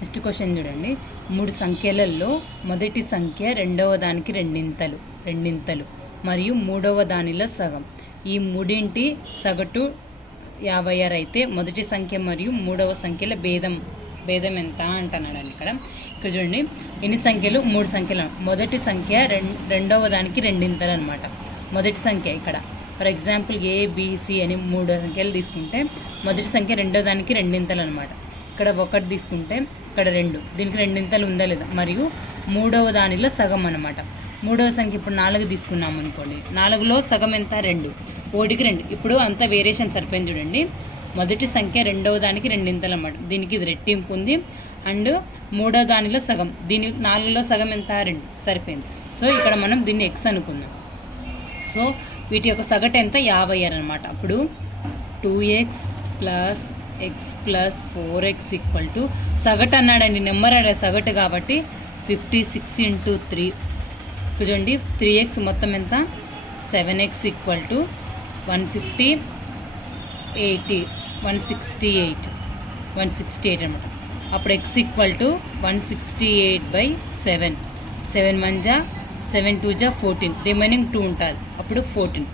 Next question చూడండి. 3 సంఖ్యలలో మొదటి సంఖ్య రెండవ దానికి రెండింతలు మరియు మూడవ దానిలో సగం. ఈ మూడింటి సగటు 56 అయితే మొదటి సంఖ్య మరియు మూడవ సంఖ్యల భేదం ఎంత అంటున్నాడండి. ఇక్కడ చూడండి, ఎన్ని సంఖ్యలు? 3 సంఖ్యలు. మొదటి సంఖ్య రెండవ దానికి రెండింతలు అనమాట. మొదటి సంఖ్య ఇక్కడ ఫర్ ఎగ్జాంపుల్ ఏబిసి అని 3 సంఖ్యలు తీసుకుంటే మొదటి సంఖ్య రెండవ దానికి రెండింతలు అనమాట. ఇక్కడ 1 తీసుకుంటే ఇక్కడ 2, దీనికి రెండింతలు ఉందా లేదా, మరియు మూడవ దానిలో సగం అనమాట. మూడవ సంఖ్య ఇప్పుడు 4 తీసుకున్నాం అనుకోండి, 4లో సగం ఎంత? 2, 1కి 2. ఇప్పుడు అంతా వేరియేషన్ సరిపోయింది చూడండి. మొదటి సంఖ్య రెండవ దానికి రెండింతలు అనమాట, దీనికి ఇది రెట్టింపు ఉంది. అండ్ మూడవ దానిలో సగం, దీని 4లో సగం ఎంత? 2 సరిపోయింది. సో ఇక్కడ మనం దీన్ని ఎక్స్ అనుకుందాం. సో వీటి యొక్క సగటు ఎంత? 56 అనమాట. అప్పుడు 2x plus X plus 4x equal to సగటు అన్నాడండి, నెంబర్ అడే సగటు కాబట్టి 56 × 3. చూడండి, 3x మొత్తం ఎంత? 7x ఈక్వల్ టు 168 అనమాట. అప్పుడు x ఈక్వల్ టు 168/7. 7 1 7 2 14, రిమైనింగ్ 2 ఉంటుంది, అప్పుడు 14.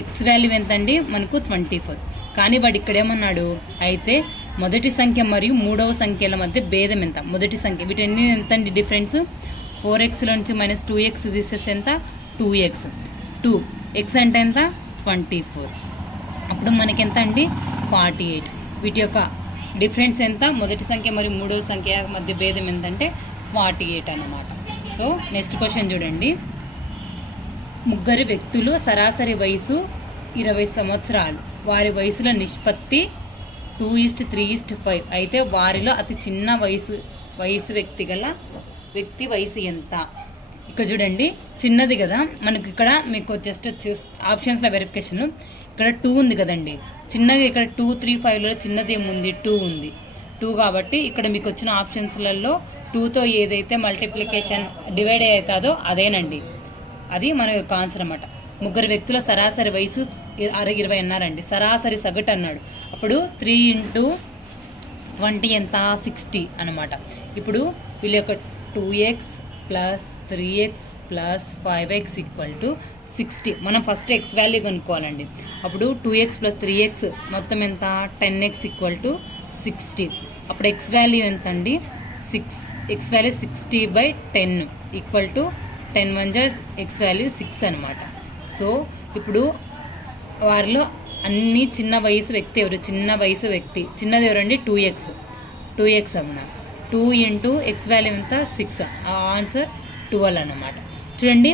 ఎక్స్ వాల్యూ ఎంత అండి? మనకు 24. కానీ వాడు ఇక్కడ ఏమన్నాడు, అయితే మొదటి సంఖ్య మరియు మూడవ సంఖ్యల మధ్య భేదం ఎంత? మొదటి సంఖ్య వీటన్ని ఎంత అండి డిఫరెన్స్? 4xలో నుంచి -2x తీసేసి ఎంత? 2x. 2x అంటే ఎంత? 24. అప్పుడు మనకి ఎంత అండి? 48. వీటి యొక్క డిఫరెన్స్ ఎంత? మొదటి సంఖ్య మరియు మూడవ సంఖ్య మధ్య భేదం ఎంతంటే 48 అన్నమాట. సో నెక్స్ట్ క్వశ్చన్ చూడండి. 3 వ్యక్తులు సరాసరి వయసు 20 సంవత్సరాలు. వారి వయసుల నిష్పత్తి 2:3:5 అయితే వారిలో అతి చిన్న వయసు వ్యక్తి వయసు ఎంత? ఇక్కడ చూడండి, చిన్నది కదా మనకు. ఇక్కడ మీకు జస్ట్ ఆప్షన్స్లో వెరిఫికేషన్ ఇక్కడ 2 ఉంది కదండి, చిన్నది. ఇక్కడ 2, 3, 5లో చిన్నది ఏముంది? 2 ఉంది. 2 కాబట్టి ఇక్కడ మీకు వచ్చిన ఆప్షన్స్లలో 2తో ఏదైతే మల్టిప్లికేషన్ డివైడ్ అవుతుందో అదేనండి, అది మన యొక్క ఆన్సర్ అన్నమాట. 3 వ్యక్తుల సరాసరి వయసు 20 అన్నారండి, సరాసరి సగటు అన్నాడు. అప్పుడు 3 × 20 ఎంత? 60 అనమాట. ఇప్పుడు వీళ్ళ యొక్క 2x plus 3x plus 5x equal to 60. మనం ఫస్ట్ ఎక్స్ వాల్యూ కనుక్కోవాలండి. అప్పుడు 2x ప్లస్ 3x మొత్తం ఎంత? 10x equal to 60. అప్పుడు ఎక్స్ వాల్యూ ఎంత అండి? 6. X value 60/10 equal to 10 1 X value 6 అనమాట. సో ఇప్పుడు వారిలో అన్ని చిన్న వయసు వ్యక్తి ఎవరు? చిన్నది ఎవరండి? 2x అమ్మా. 2 × ఎక్స్ వాల్యూ ఎంత? 6. ఆన్సర్ 12 అన్నమాట. చూడండి,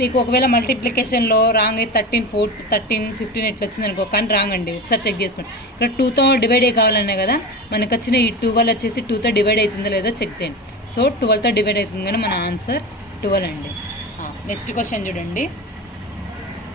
మీకు ఒకవేళ మల్టిప్లికేషన్లో రాంగ్ అయితే 13, 15 ఎట్లా వచ్చింది అనుకో, కానీ రాంగ్ అండి. ఒకసారి చెక్ చేసుకోండి. ఇక్కడ 2తో డివైడ్ కావాలన్నా కదా, మనకు వచ్చిన ఈ 12 వచ్చేసి 2తో డివైడ్ అవుతుందో లేదో చెక్ చేయండి. సో 12తో డివైడ్ అవుతుంది, కానీ మన ఆన్సర్ 12 అండి. నెక్స్ట్ క్వశ్చన్ చూడండి.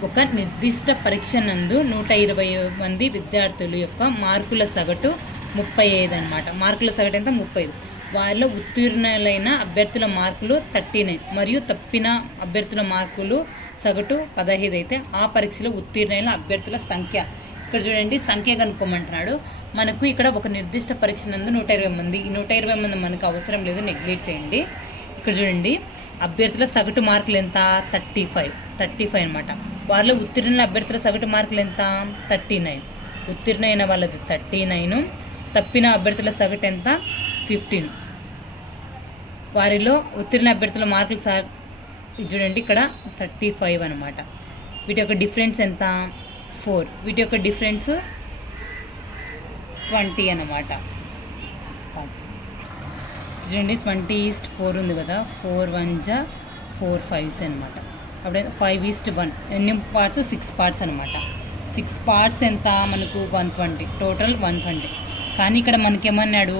ఒక నిర్దిష్ట పరీక్ష నందు 120 మంది విద్యార్థుల యొక్క మార్కుల సగటు 35 అనమాట. మార్కుల సగటు ఎంత? 35. వారిలో ఉత్తీర్ణులైన అభ్యర్థుల మార్కులు 39 మరియు తప్పిన అభ్యర్థుల మార్కులు సగటు 15 అయితే ఆ పరీక్షలో ఉత్తీర్ణులైన అభ్యర్థుల సంఖ్య. ఇక్కడ చూడండి, సంఖ్య కనుక్కోమంటున్నాడు. మనకు ఇక్కడ ఒక నిర్దిష్ట పరీక్ష నందు 120 మంది. ఈ 120 మంది మనకు అవసరం లేదు, నెగ్లెక్ట్ చేయండి. ఇక్కడ చూడండి, అభ్యర్థుల సగటు మార్కులు ఎంత? 35 అనమాట. వారిలో ఉత్తీర్ణులైన అభ్యర్థుల సగటు మార్కులు ఎంత? 39. ఉత్తీర్ణైన వాళ్ళది 39, తప్పిన అభ్యర్థుల సగటు ఎంత? 15. వారిలో ఉత్తీర్ణ అభ్యర్థుల మార్కులు చూడండి, ఇక్కడ 35 అనమాట. వీటి యొక్క డిఫరెన్స్ ఎంత? 4. వీటి యొక్క డిఫరెన్స్ 20 అనమాట. చూడండి, 20:4 ఉంది కదా, 4 1 4 5 అనమాట. అప్పుడే 5:1. ఎన్ని పార్ట్స్? 6 పార్ట్స్ అనమాట. 6 పార్ట్స్ ఎంత? మనకు 120, టోటల్ 120. కానీ ఇక్కడ మనకేమన్నాడు?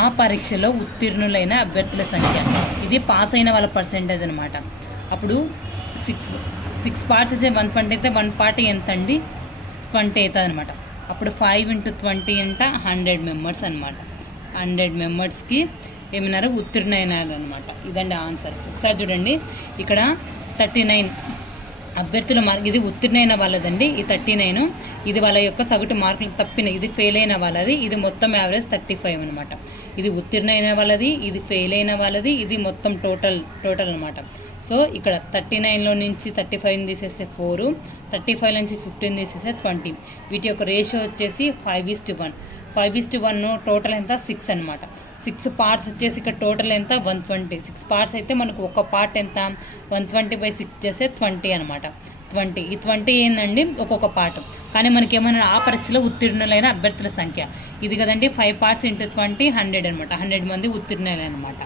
ఆ పరీక్షలో ఉత్తీర్ణులైన అభ్యర్థుల సంఖ్య. ఇది పాస్ అయిన వాళ్ళ పర్సెంటేజ్ అనమాట. అప్పుడు 6 పార్ట్స్ అయితే 120 అయితే 1 పార్ట్ ఎంత అండి? 20 అవుతుంది అనమాట. అప్పుడు 5 × 20 అంట 100 మెంబర్స్ అనమాట. 100 మెంబర్స్కి ఏమన్నారు? ఉత్తీర్ణులైనారు అనమాట. ఇదండి ఆన్సర్. ఒకసారి చూడండి, ఇక్కడ 39 అభ్యర్థుల మార్క్ ఇది ఉత్తీర్ణైన వాళ్ళదండి, ఈ 39. ఇది వాళ్ళ యొక్క సగటు మార్కులు తప్పిన, ఇది ఫెయిల్ అయిన వాళ్ళది, ఇది మొత్తం యావరేజ్ 35 అనమాట. ఇది ఉత్తీర్ణైన వాళ్ళది, ఇది ఫెయిల్ అయిన వాళ్ళది, ఇది మొత్తం టోటల్ అనమాట. సో ఇక్కడ 39లో నుంచి 35 తీసేస్తే 4, 35 నుంచి 15 తీసేస్తే 20. వీటి యొక్క రేషియో వచ్చేసి 5:1. 5:1 టోటల్ ఎంత 6 అనమాట. 6 పార్ట్స్ వచ్చేసి ఇక్కడ టోటల్ ఎంత 120. 6 పార్ట్స్ అయితే మనకు ఒక పార్ట్ ఎంత 120/6 చేస్తే 20 అనమాట. 20 ఈ 20 ఏందండి ఒక్కొక్క పార్ట్. కానీ మనకేమన్నా ఆ పరీక్షలో ఉత్తీర్ణులైన అభ్యర్థుల సంఖ్య ఇది కదండి. 5 పార్ట్స్ ఇంటూ 20 100 అనమాట. 100 మంది ఉత్తీర్ణులైన అనమాట.